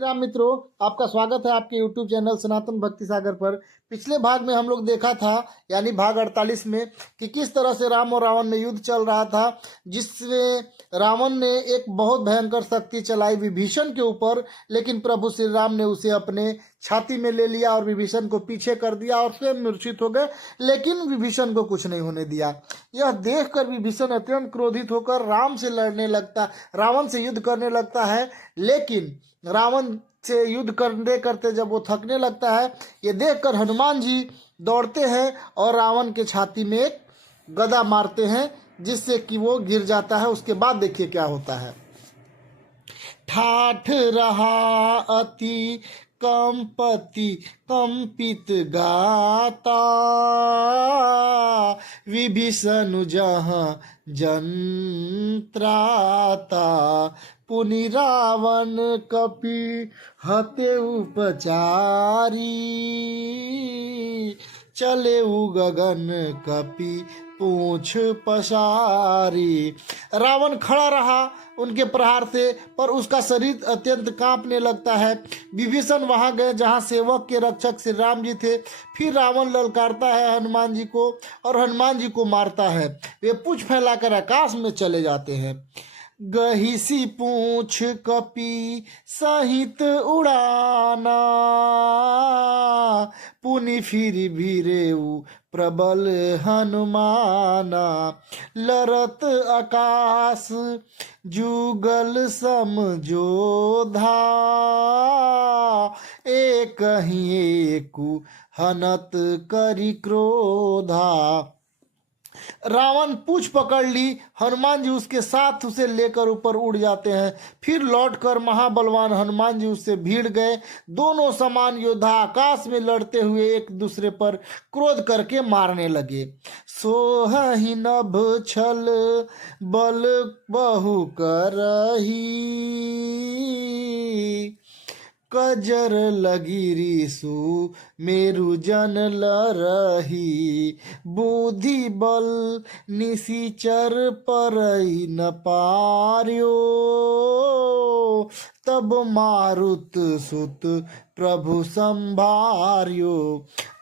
श्री राम मित्रों, आपका स्वागत है आपके YouTube चैनल सनातन भक्ति सागर पर। पिछले भाग में हम लोग देखा था, यानी भाग 48 में, कि किस तरह से राम और रावण में युद्ध चल रहा था, जिसमें रावण ने एक बहुत भयंकर शक्ति चलाई विभीषण के ऊपर, लेकिन प्रभु श्री राम ने उसे अपने छाती में ले लिया और विभीषण को पीछे कर दिया और स्वयं मूर्छित हो गए, लेकिन विभीषण को कुछ नहीं होने दिया। यह देखकर विभीषण अत्यंत क्रोधित होकर राम से लड़ने लगता, रावण से युद्ध करने लगता है। लेकिन रावण से युद्ध करते करते जब वो थकने लगता है, ये देखकर हनुमान जी दौड़ते हैं और रावण के छाती में एक गदा मारते हैं, जिससे कि वो गिर जाता है। उसके बाद देखिए क्या होता है। ठाठ रहा अति कंपति कंपित गाता, विभीषण जहाँ जंत्राता, पुनि रावण कपि हते उपचारी, चले गगन कपि पूछ पसारी। रावण खड़ा रहा उनके प्रहार से, पर उसका शरीर अत्यंत कांपने लगता है। विभीषण वहां गए जहां सेवक के रक्षक श्री राम जी थे। फिर रावण ललकारता है हनुमान जी को और हनुमान जी को मारता है। वे पूंछ फैलाकर आकाश में चले जाते हैं। गहिसी पूंछ कपि सहित उड़ाना, पुनि फिर भीरेऊ प्रबल हनुमाना, लरत आकाश जुगल समझोधा, एक ही एकु हनत करि क्रोधा। रावण पूंछ पकड़ ली, हनुमान जी उसके साथ उसे लेकर ऊपर उड़ जाते हैं। फिर लौटकर महाबलवान हनुमान जी उससे भिड़ गए। दोनों समान योद्धा आकाश में लड़ते हुए एक दूसरे पर क्रोध करके मारने लगे। सोहि नभ छल बल बहु करही, कजर लगिरी सु मेरु जन लरही, बुद्धि बल निशिचर परई न पार्यो, तब मारुत सुत प्रभु संभार्यो।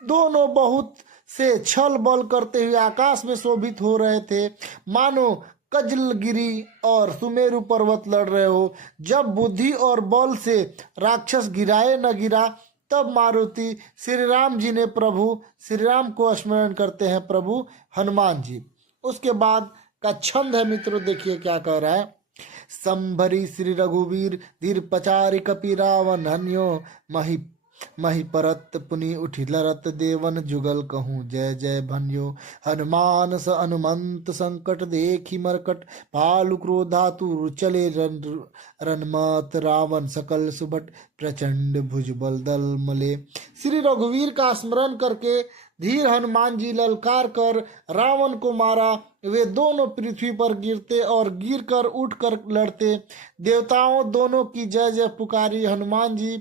दोनों बहुत से छल बल करते हुए आकाश में शोभित हो रहे थे, मानो कजलगिरी और सुमेरु पर्वत लड़ रहे हो। जब बुद्धि और बल से राक्षस गिराए न गिरा, तब मारुति श्री राम जी ने प्रभु श्री राम को स्मरण करते हैं, प्रभु हनुमान जी। उसके बाद का छंद है मित्रों, देखिए क्या कह रहा है। संभरी श्री रघुवीर धीर पचारि कपि रावण हन्यो, मही परत पुनि उठि लरत देवन जुगल कहूँ जय जय भन्यो। हनुमान स हनुमंत संकट देखी मरकट, भालु क्रोधातुर चले रनमत, रावण सकल सुभट प्रचंड भुजबल दल मले। श्री रघुवीर का स्मरण करके धीर हनुमान जी ललकार कर रावण को मारा। वे दोनों पृथ्वी पर गिरते और गिर कर उठ कर लड़ते। देवताओं दोनों की जय जय पुकारी। हनुमान जी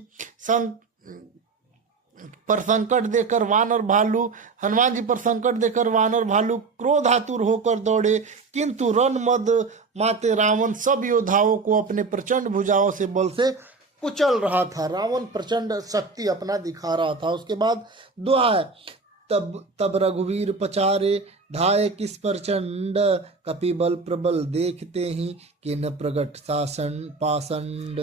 पर संकट देकर वानर भालू हनुमान जी पर संकट देकर वानर भालू क्रोधातुर होकर दौड़े, किंतु रण मद माते रावण सब योद्धाओं को अपने प्रचंड भुजाओं से बल से कुचल रहा था। रावण प्रचंड शक्ति अपना दिखा रहा था। उसके बाद दोहा है, तब रघुवीर पचारे धाये किस प्रचंड, कपि बल प्रबल देखते ही कि न प्रगट शासन पाषंड।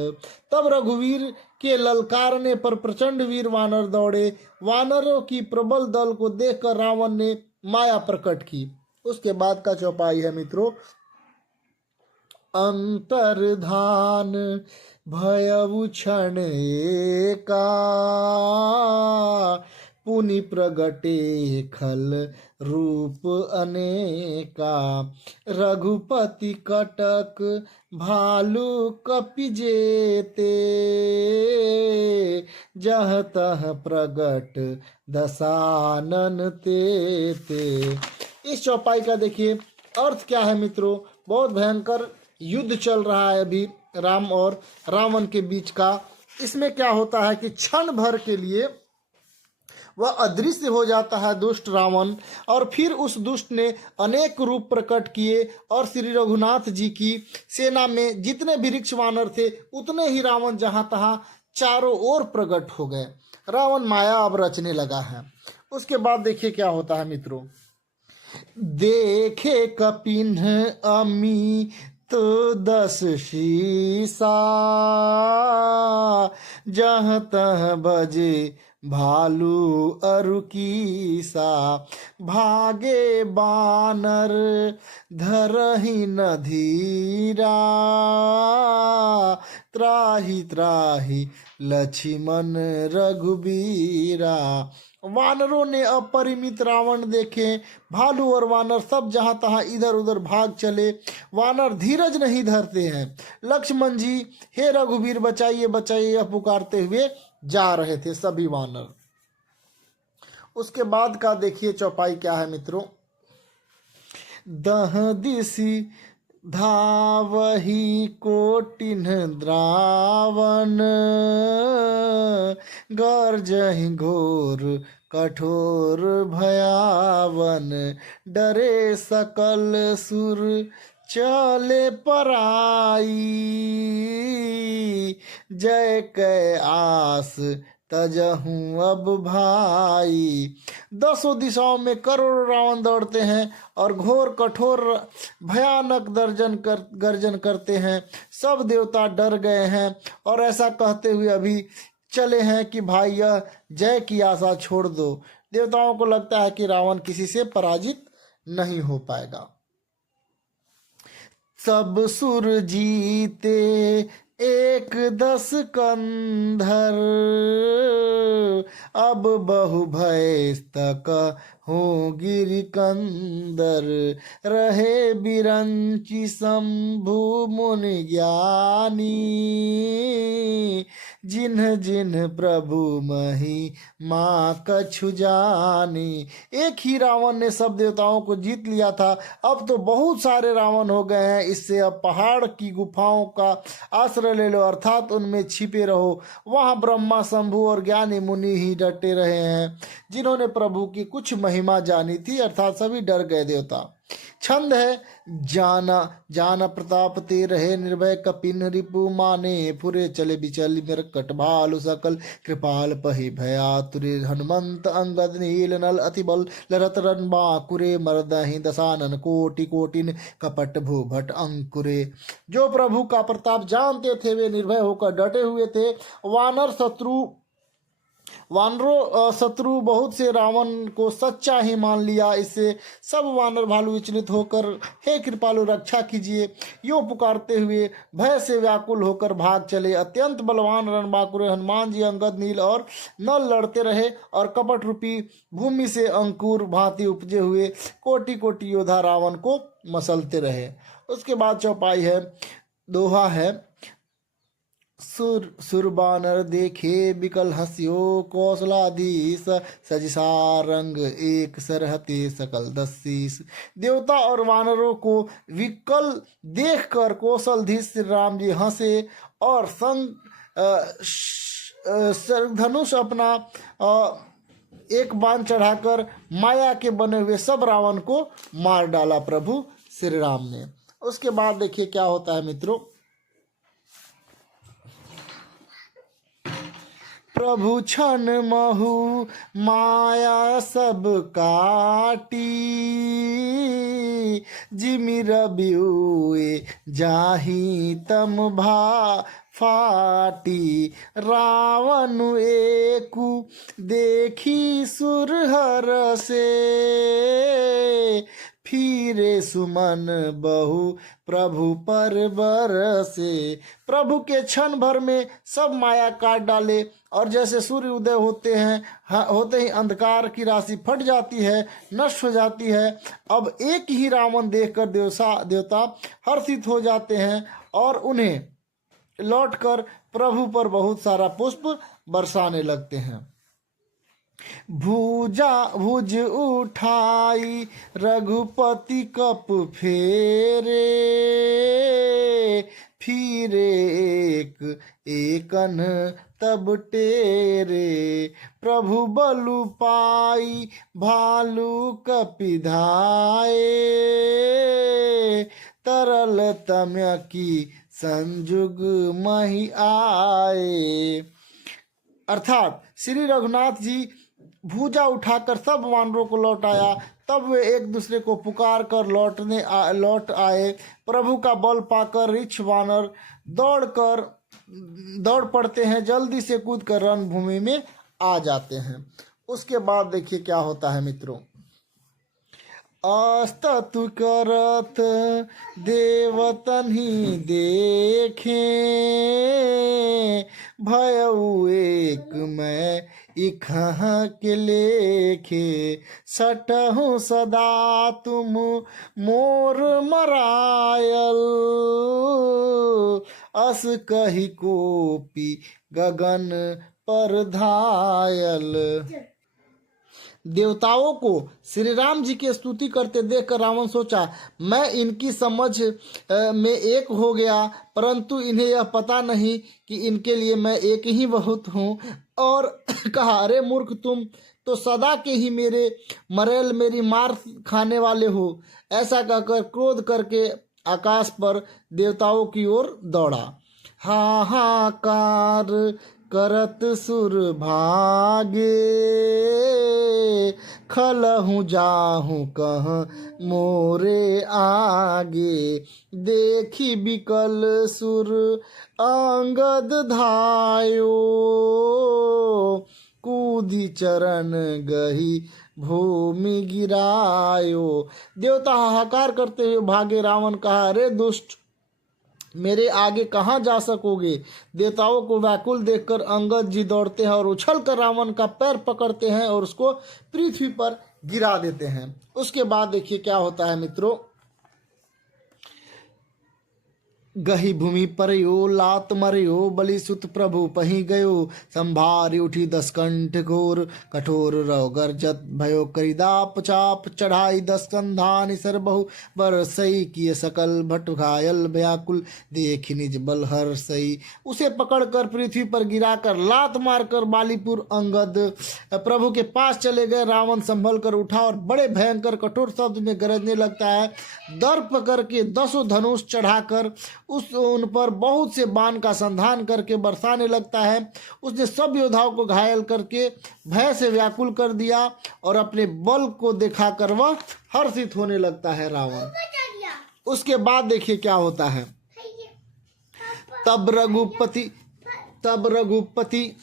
तब रघुवीर के ललकारने पर प्रचंड वीर वानर दौड़े। वानरों की प्रबल दल को देखकर रावण ने माया प्रकट की। उसके बाद का चौपाई है मित्रों। अंतर्धान भयउ क्षण एका, पुनि प्रगटे खल रूप अनेका, रघुपति कटक भालू कपि जेते, जह तह प्रगट दशानन तेते। इस चौपाई का देखिए अर्थ क्या है मित्रों। बहुत भयंकर युद्ध चल रहा है अभी राम और रावण के बीच का। इसमें क्या होता है कि क्षण भर के लिए वह अदृश्य हो जाता है दुष्ट रावण, और फिर उस दुष्ट ने अनेक रूप प्रकट किए और श्री रघुनाथ जी की सेना में जितने भी वृक्ष वानर थे उतने ही रावण जहां तहां चारों ओर प्रकट हो गए। रावण माया अब रचने लगा है। उसके बाद देखिए क्या होता है मित्रों। देखे कपिन्ह अमित दस शीसा, जहाँ तह बजे भालू अरु कीसा, भागे बानर धरहि न धीरा, त्राहि त्राहि लक्ष्मण रघुबीरा। वानरों ने अपरिमित रावण देखे। भालू और वानर सब जहां तहां इधर उधर भाग चले। वानर धीरज नहीं धरते हैं। लक्ष्मण जी हे रघुवीर बचाइए बचाइए यह पुकारते हुए जा रहे थे सभी वानर। उसके बाद का देखिए चौपाई क्या है मित्रों। दह दिशि धावहि कोटिन द्रावन, गर्जहि घोर कठोर भयावन, डरे सकल सुर चले पराई, जय कै आस तजहूं अब भाई। दसों दिशाओं में करोड़ों रावण दौड़ते हैं और घोर कठोर भयानक गर्जन करते हैं। सब देवता डर गए हैं और ऐसा कहते हुए अभी चले हैं कि भाई यह जय की आशा छोड़ दो। देवताओं को लगता है कि रावण किसी से पराजित नहीं हो पाएगा। सब सुर जीते एक दस कंधर, अब बहु भय तक हो गिरि कंदर, रहे बिरंची शंभु मुनि ज्ञानी, जिन्ह जिन्ह प्रभु मही माँ कछु जानी। एक ही रावण ने सब देवताओं को जीत लिया था, अब तो बहुत सारे रावण हो गए हैं। इससे अब पहाड़ की गुफाओं का आश्रय ले लो, अर्थात उनमें छिपे रहो। वहां ब्रह्मा शंभु और ज्ञानी मुनि ही डटे रहे हैं, जिन्होंने प्रभु की कुछ महिमा जानी थी, अर्थात सभी डर गए देवता। छंद है जाना जाना प्रताप ते रहे निर्भय, कपिन रिपु माने फुरे चले बिचल मिरकट, भालु सकल कृपाल पहि भयातुरे, हनुमंत अंगद नील नल अति बल, लरत रन बाकुरे मर्दहि दसानन, कोटि कोटिन कपट भूभट अंकुरे। जो प्रभु का प्रताप जानते थे वे निर्भय होकर डटे हुए थे। वानरों शत्रु बहुत से रावण को सच्चा ही मान लिया। इससे सब वानर भालू विचलित होकर हे कृपालु रक्षा कीजिए यूं पुकारते हुए भय से व्याकुल होकर भाग चले। अत्यंत बलवान रणबांकुरे हनुमान जी अंगद नील और नल लड़ते रहे और कपट रूपी भूमि से अंकुर भांति उपजे हुए कोटि कोटि योद्धा रावण को मसलते रहे। उसके बाद चौपाई है, दोहा है। सुर बानर देखे बिकल हस्यो, कौशलाधीश सजिसा रंग एक सरहते सकल दस्सीस। देवता और वानरों को विकल देखकर कौशलधीश श्री राम जी हंसे और धनुष अपना एक बाण चढ़ाकर माया के बने हुए सब रावण को मार डाला प्रभु श्री राम ने। उसके बाद देखिए क्या होता है मित्रों। प्रभु छन महु माया सब काटी, जिमि रबिउए जाहि तम भा फाटी। रावण एकु देखी सुरहर से, फिरे सुमन बहु प्रभु पर बरसे। प्रभु के क्षण भर में सब माया काट डाले और जैसे सूर्य उदय होते ही अंधकार की राशि फट जाती है, नष्ट हो जाती है। अब एक ही रावण देखकर देवता हर्षित हो जाते हैं और उन्हें लौटकर प्रभु पर बहुत सारा पुष्प बरसाने लगते हैं। भुज उठाई रघुपति कप फेरे, फिरे एक एकन तब टेरे। प्रभु बलु पाई भालू कपिधाए, तरल तम्य की संजुग मही आए। अर्थात श्री रघुनाथ जी भुजा उठाकर सब वानरों को लौटाया। तब वे एक दूसरे को पुकार कर लौट आए। प्रभु का बल पाकर ऋक्ष वानर दौड़ पड़ते हैं, जल्दी से कूद कर रणभूमि में आ जाते हैं। उसके बाद देखिए क्या होता है मित्रों। अस्तु करत देवतन ही देखे, भयउ एक मैं इखह के लेखे, सटहु सदा तुम मोर मरायल, अस कही कोपी गगन पर धायल। देवताओं को श्री राम जी की स्तुति करते देखकर रावण सोचा, मैं इनकी समझ में एक हो गया, परंतु इन्हें यह पता नहीं कि इनके लिए मैं एक ही बहुत हूँ। और कहा, अरे मूर्ख, तुम तो सदा के ही मेरे मरेल मेरी मार खाने वाले हो। ऐसा कहकर क्रोध करके आकाश पर देवताओं की ओर दौड़ा। हाहाकार करत सुर भागे, खलहु जाहु कह मोरे आगे, देखी बिकल सुर अंगद धायो, कूदी चरण गही भूमि गिरायो। देवता हाहाकार करते हुए भागे। रावण कहा, अरे दुष्ट, मेरे आगे कहाँ जा सकोगे। देवताओं को व्याकुल देखकर अंगद जी दौड़ते हैं और उछलकर रावण का पैर पकड़ते हैं और उसको पृथ्वी पर गिरा देते हैं। उसके बाद देखिए क्या होता है मित्रों। गही भूमि पर यो लात मरयो, बलि सुत प्रभु पही गयो, संभारी उठी 10 कंठ घोर, कठोर रव गर्जत भयो करिदाप चाप, चढ़ाई 10 कंधानि सर बहु बरसई, किए सकल भट घायल व्याकुल, देखी निज बल हर्षई। उसे पकड़कर पृथ्वी पर गिराकर लात मारकर बालीपुर अंगद प्रभु के पास चले गए। रावण संभल कर उठा और बड़े भयंकर कठोर शब्द में गरजने लगता है। दर्प करके 10 धनुष चढ़ाकर उन पर बहुत से बाण का संधान करके बरसाने लगता है। उसने सब योद्धाओं को घायल करके भय से व्याकुल कर दिया और अपने बल को दिखाकर वह हर्षित होने लगता है रावण। उसके बाद देखिए क्या होता है। तब रघुपति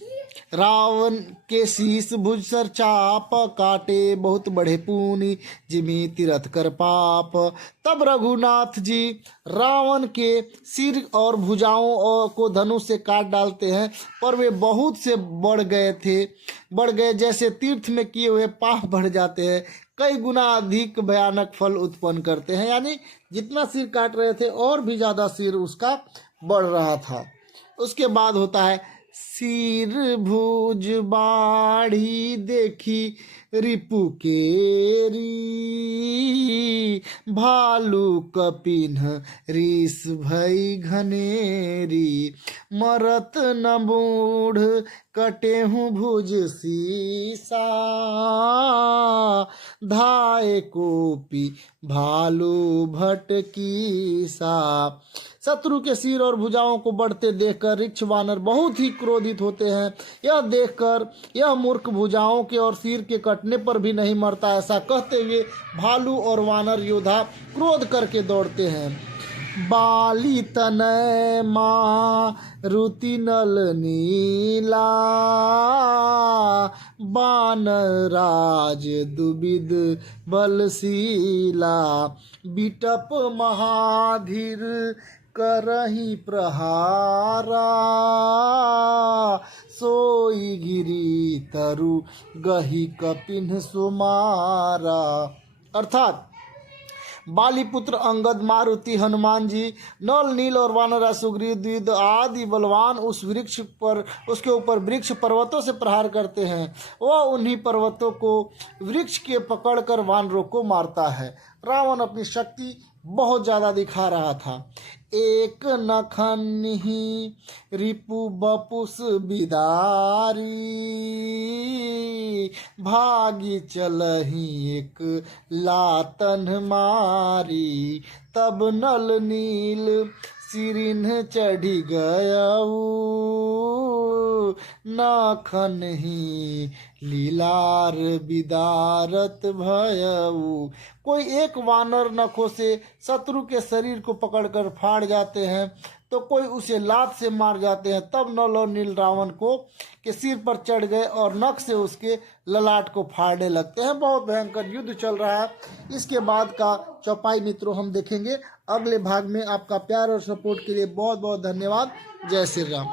रावण के शीस भुज सर चाप, काटे बहुत बड़े पूनी जिमी तीरथ कर पाप। तब रघुनाथ जी रावण के सिर और भुजाओं को धनुष से काट डालते हैं, पर वे बहुत से बढ़ गए जैसे तीर्थ में किए हुए पाप बढ़ जाते हैं, कई गुना अधिक भयानक फल उत्पन्न करते हैं। यानी जितना सिर काट रहे थे और भी ज्यादा सिर उसका बढ़ रहा था। उसके बाद होता है, सिर भुज बाढ़ी देखी रिपु केरी, भालू कपिन्ह रीस भई घनेरी, मरत न बूढ़ कटेहु भुज सीसा, धाय कोपी भालू भटकीसा। शत्रु के सिर और भुजाओं को बढ़ते देखकर ऋक्ष वानर बहुत ही क्रोधित होते हैं। यह देखकर यह मूर्ख भुजाओं के और सिर के कटने पर भी नहीं मरता, ऐसा कहते हुए भालू और वानर योद्धा क्रोध करके दौड़ते हैं। बाली तनय मारुति नल नीला, बानराज दुबिद बलशीला, बिटप महाधीर करही प्रहारा, सोई गिरी तरु गही कपिन सुमारा। अर्थात बालीपुत्र अंगद, मारुति, हनुमान जी, नल नील और वानरा सुग्रीव द्विद आदि बलवान उस वृक्ष पर उसके ऊपर वृक्ष पर्वतों से प्रहार करते हैं। वह उन्हीं पर्वतों को वृक्ष के पकड़कर वानरों को मारता है। रावण अपनी शक्ति बहुत ज़्यादा दिखा रहा था। एक नखनि रिपु बपुस बिदारी, भागी चलही एक लातन मारी, तब नल नील सिरिन चढ़ी गयऊ नाखन ही लीलार बिदारत भयऊ। कोई एक वानर नखों से शत्रु के शरीर को पकड़कर फाड़ जाते हैं तो कोई उसे लात से मार जाते हैं। तब नल और नील रावण को के सिर पर चढ़ गए और नख से उसके ललाट को फाड़ने लगते हैं। बहुत भयंकर युद्ध चल रहा है। इसके बाद का चौपाई मित्रों हम देखेंगे अगले भाग में। आपका प्यार और सपोर्ट के लिए बहुत बहुत धन्यवाद। जय श्री राम।